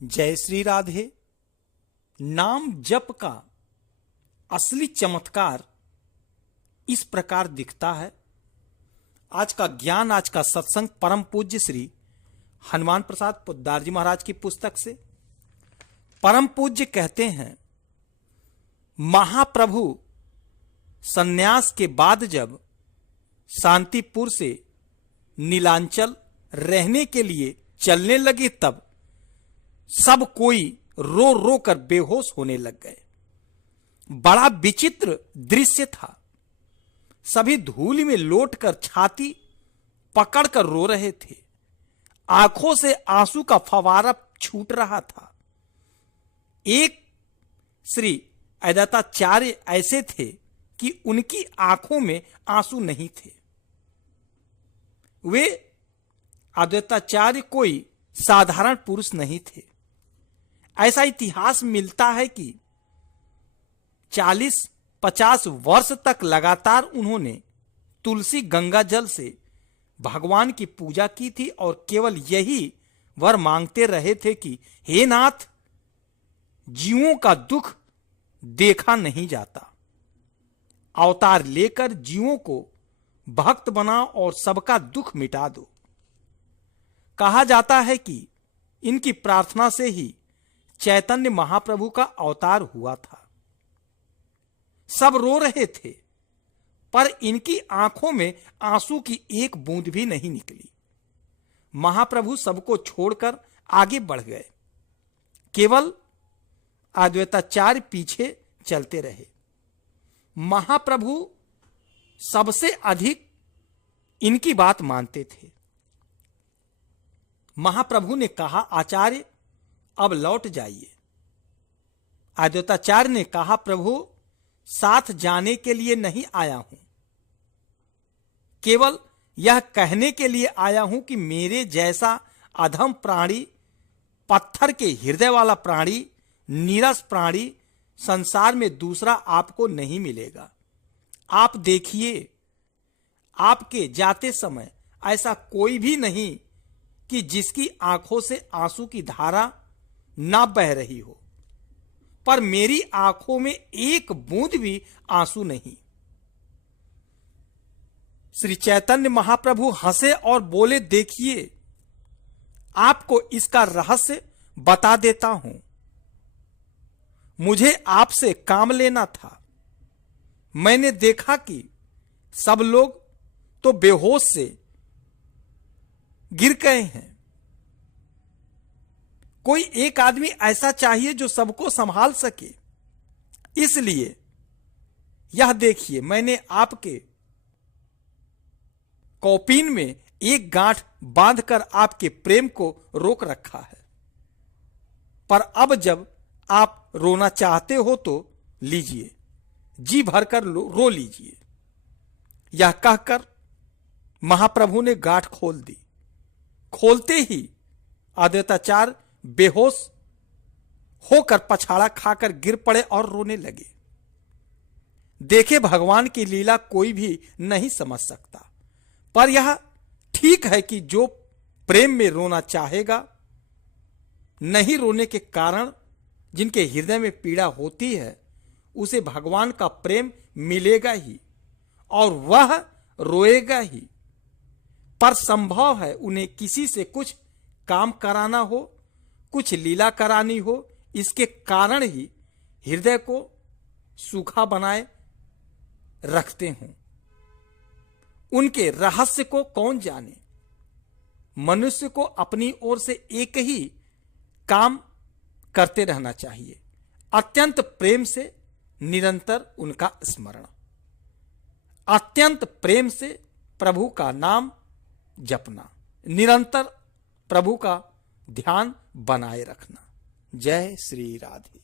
जय श्री राधे। नाम जप का असली चमत्कार इस प्रकार दिखता है। आज का ज्ञान, आज का सत्संग परम पूज्य श्री हनुमान प्रसाद पोद्दार जी महाराज की पुस्तक से। परम पूज्य कहते हैं, महाप्रभु सन्यास के बाद जब शांतिपुर से नीलांचल रहने के लिए चलने लगे, तब सब कोई रो रो कर बेहोश होने लग गए। बड़ा विचित्र दृश्य था। सभी धूल में लोटकर छाती पकड़कर रो रहे थे। आंखों से आंसू का फवारा छूट रहा था। एक श्री अद्वैताचार्य ऐसे थे कि उनकी आंखों में आंसू नहीं थे। वे अद्वैताचार्य कोई साधारण पुरुष नहीं थे। ऐसा इतिहास मिलता है कि 40-50 वर्ष तक लगातार उन्होंने तुलसी गंगा जल से भगवान की पूजा की थी और केवल यही वर मांगते रहे थे कि हे नाथ, जीवों का दुख देखा नहीं जाता। अवतार लेकर जीवों को भक्त बनाओ और सबका दुख मिटा दो। कहा जाता है कि इनकी प्रार्थना से ही चैतन्य महाप्रभु का अवतार हुआ था। सब रो रहे थे, पर इनकी आंखों में आंसू की एक बूंद भी नहीं निकली। महाप्रभु सबको छोड़कर आगे बढ़ गए। केवल अद्वैताचार्य पीछे चलते रहे। महाप्रभु सबसे अधिक इनकी बात मानते थे। महाप्रभु ने कहा, आचार्य अब लौट जाइए। अद्वैताचार्य ने कहा, प्रभु साथ जाने के लिए नहीं आया हूं, केवल यह कहने के लिए आया हूं कि मेरे जैसा अधम प्राणी, पत्थर के हृदय वाला प्राणी, नीरस प्राणी संसार में दूसरा आपको नहीं मिलेगा। आप देखिए, आपके जाते समय ऐसा कोई भी नहीं कि जिसकी आंखों से आंसू की धारा ना बह रही हो, पर मेरी आंखों में एक बूंद भी आंसू नहीं। श्री चैतन्य महाप्रभु हंसे और बोले, देखिए, आपको इसका रहस्य बता देता हूं। मुझे आपसे काम लेना था। मैंने देखा कि सब लोग तो बेहोश से गिर गए हैं। कोई एक आदमी ऐसा चाहिए जो सबको संभाल सके। इसलिए यह देखिए, मैंने आपके कौपीन में एक गांठ बांधकर आपके प्रेम को रोक रखा है। पर अब जब आप रोना चाहते हो तो लीजिए, जी भरकर रो लीजिए। यह कहकर महाप्रभु ने गांठ खोल दी। खोलते ही अद्वैताचार्य बेहोश होकर पछाड़ा खाकर गिर पड़े और रोने लगे। देखे, भगवान की लीला कोई भी नहीं समझ सकता, पर यह ठीक है कि जो प्रेम में रोना चाहेगा, नहीं रोने के कारण जिनके हृदय में पीड़ा होती है, उसे भगवान का प्रेम मिलेगा ही और वह रोएगा ही। पर संभव है उन्हें किसी से कुछ काम कराना हो, कुछ लीला करानी हो, इसके कारण ही हृदय को सूखा बनाए रखते हों। उनके रहस्य को कौन जाने। मनुष्य को अपनी ओर से एक ही काम करते रहना चाहिए, अत्यंत प्रेम से निरंतर उनका स्मरण, अत्यंत प्रेम से प्रभु का नाम जपना, निरंतर प्रभु का ध्यान बनाए रखना। जय श्री राधे।